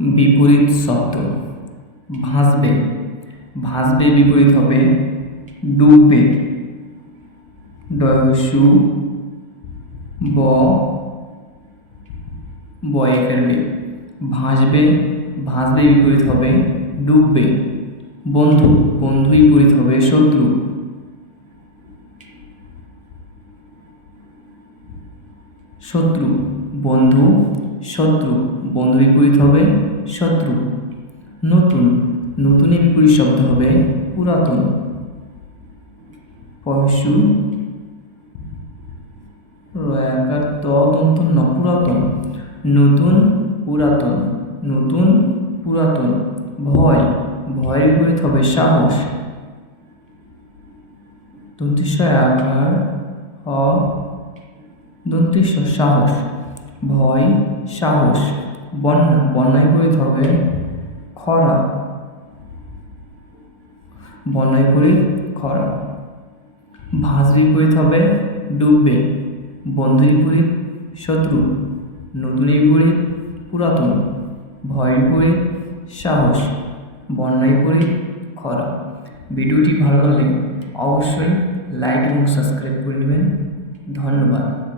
বিপরীত শব্দ। ভাসবে, ভাসবে বিপরীত হবে ডুববে। ডয়সু ব বয়ে ফেলবে। ভাসবে, ভাসবে বিপরীত হবে ডুববে। বন্ধু, বন্ধু বিপরীত হবে শত্রু। শত্রু, বন্ধু, শত্রু, বন্ধু বিপরীত হবে শত্রু। নতুন, নতুনের বিপরীত শব্দ হবে পুরাতন। পশু রয়াকার তদন্ত ন পুরাতন। নতুন, পুরাতন, নতুন, পুরাতন। ভয়, ভয়ের বিপরীত হবে সাহস। দন্তিস্বয় আকার দন্তিস্ব সাহস। ভয়, সাহস। বন্যা, বন্যায় বিপরীত হবে খরা। বন্যায় বিপরীত খরা। ভাস বিপরীত হবে ডুববে। বন্ধু বিপরীত শত্রু। নতুনের বিপরীত পুরাতন। ভয়ের বিপরীত সাহস। বন্যার বিপরীত খরা। ভিডিওটি ভালো লাগলে অবশ্যই লাইক এবং সাবস্ক্রাইব করে নেবেন। ধন্যবাদ।